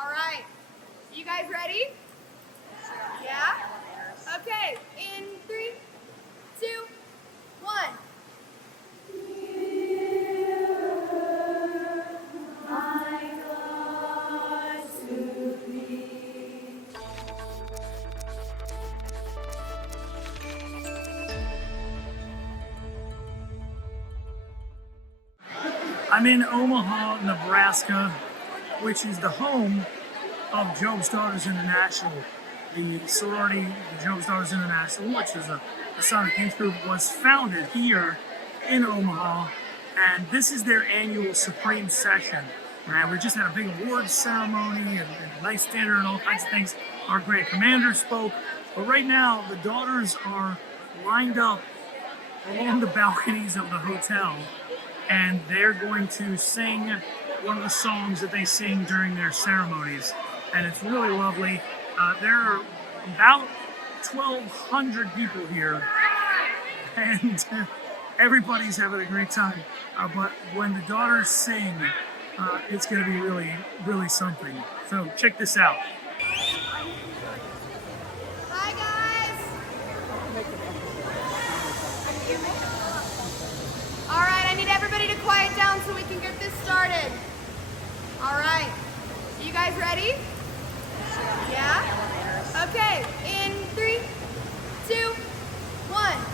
All right. You guys ready? Yeah? Okay. In 3, 2, 1. I'm in Omaha, Nebraska, which is the home of Job's Daughters International. The sorority, the Job's Daughters International, which is a Masonic Youth Group, was founded here in Omaha, and this is their annual Supreme Session. And we just had a big awards ceremony and a nice dinner and all kinds of things. Our Grand Commander spoke, but right now the daughters are lined up along the balconies of the hotel, and they're going to sing one of the songs that they sing during their ceremonies, and it's really lovely. There are about 1,200 people here, and everybody's having a great time. But when the daughters sing, it's going to be really, really something. So check this out. Hi, guys. All right, I need everybody to quiet down so we can get this started. All right. You guys ready? Yeah? Okay. In 3, 2, 1.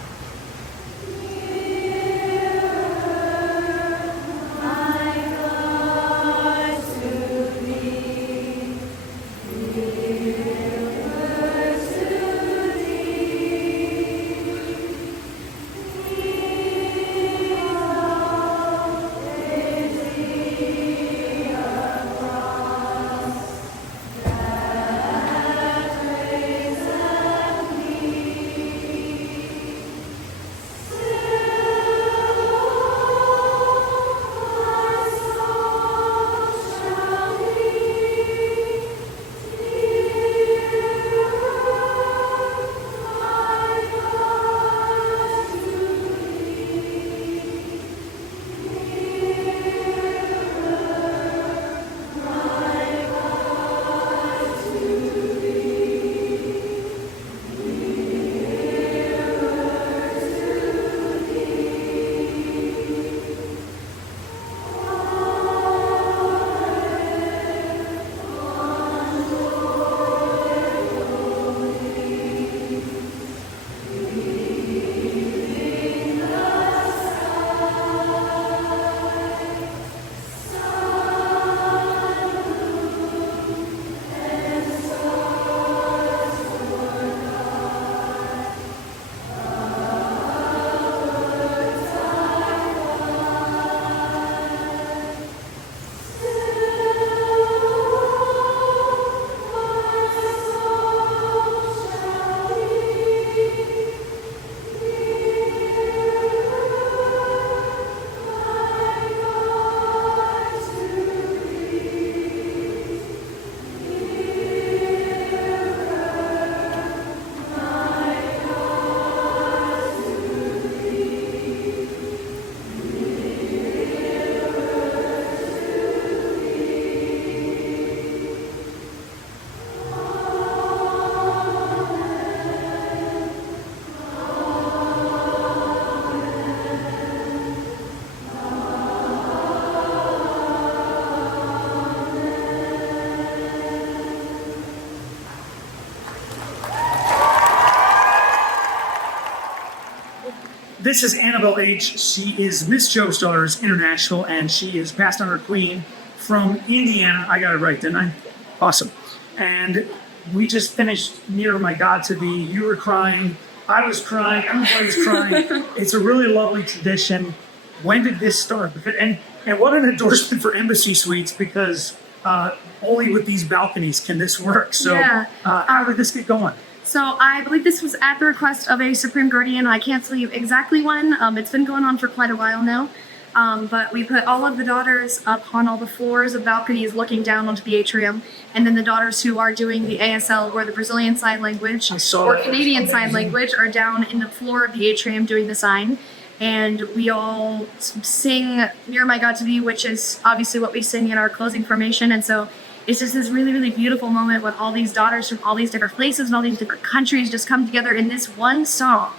This is Annabelle H. She is Miss Job's Daughters International, and she is passed on her queen from Indiana. I got it right, didn't I? Awesome. And we just finished Near My God to Thee. You were crying. I was crying. Everybody was crying. It's a really lovely tradition. When did this start? And what an endorsement for Embassy Suites, because only with these balconies can this work. So how did this get going? So I believe this was at the request of a Supreme Guardian. I can't tell you exactly when. It's been going on for quite a while now. But we put all of the daughters up on all the floors of balconies looking down onto the atrium. And then the daughters who are doing the ASL, or the Brazilian Sign Language, or Canadian Sign Language, are down in the floor of the atrium doing the sign. And we all sing Near My God to Thee, which is obviously what we sing in our closing formation. And so it's just this really, really beautiful moment when all these daughters from all these different places and all these different countries just come together in this one song.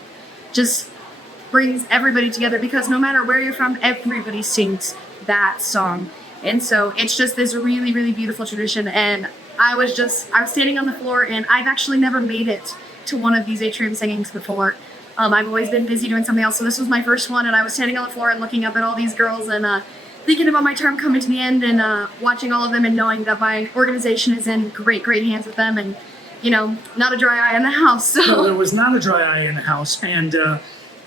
Just brings everybody together, because no matter where you're from, everybody sings that song. And so it's just this really, really beautiful tradition. And I was standing on the floor, and I've actually never made it to one of these atrium singings before. I've always been busy doing something else, so this was my first one, and I was standing on the floor and looking up at all these girls and thinking about my term coming to the end, and watching all of them and knowing that my organization is in great, great hands with them, and, you know, not a dry eye in the house. So. No, there was not a dry eye in the house, and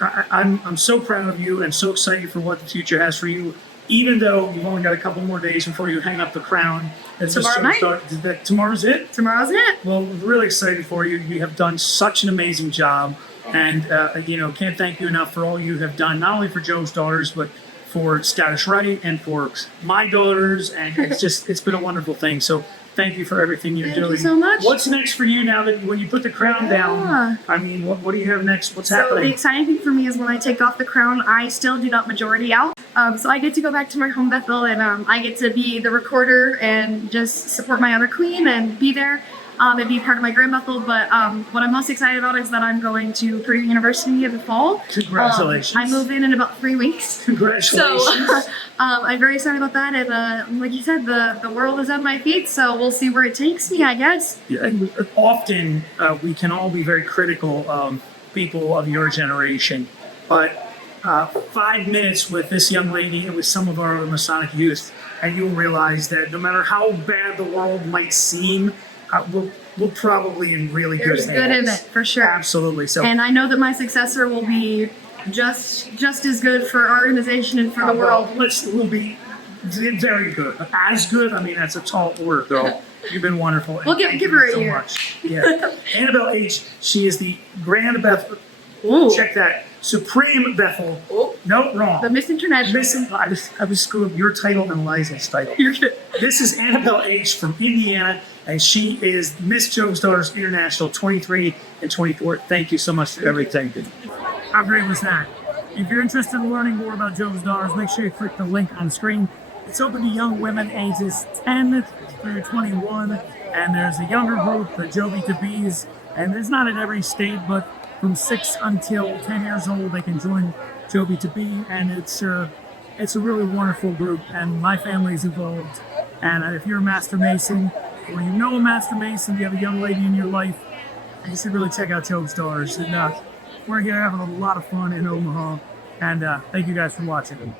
I'm so proud of you and so excited for what the future has for you, even though you've only got a couple more days before you hang up the crown. Tomorrow night. Tomorrow's it? Tomorrow's it. Well, we're really excited for you. You have done such an amazing job. And, you know, can't thank you enough for all you have done, not only for Joe's daughters, but for Scottish Rite and for my daughters. And it's been a wonderful thing. So thank you for everything you're doing. Thank you so much. What's next for you now that when you put the crown down? I mean, what do you have next? What's So happening? the exciting thing for me is when I take off the crown, I still do not majority out. So I get to go back to my home Bethel, and I get to be the recorder and just support my other queen and be there. And be part of my Grand Bethel, but what I'm most excited about is that I'm going to Purdue University in the fall. Congratulations. I move in about 3 weeks. Congratulations. So I'm very excited about that, and like you said, the world is at my feet, so we'll see where it takes me, I guess. Yeah, often we can all be very critical of people of your generation, but 5 minutes with this young lady and with some of our Masonic youth, and you'll realize that no matter how bad the world might seem, we're probably in really good hands. There's good in it, for sure. Absolutely. So, and I know that my successor will be just as good for our organization and for the world. We'll be very good. As good, I mean, that's a tall order, though. You've been wonderful. We'll give her a year. Much. Yeah. Annabelle H, she is the Grand Bethel. Ooh. Check that. Supreme Bethel. Oh. No, wrong. The Miss International. I was screwing up your title and Liza's title. You're good. This is Annabelle H from Indiana, and she is Miss Joe's Daughters International 23 and 24. Thank you so much for everything. How great was that? If you're interested in learning more about Joe's Daughters, make sure you click the link on the screen. It's open to young women ages 10 through 21, and there's a younger group, the Joby to Bees, and it's not in every state, but from 6 until 10 years old, they can join Joby to Be, and it's a really wonderful group, and my family's involved. And if you're a Master Mason, or you know a Master Mason, you have a young lady in your life, you should really check out Joe's Daughters. And we're here having a lot of fun in Omaha, and thank you guys for watching.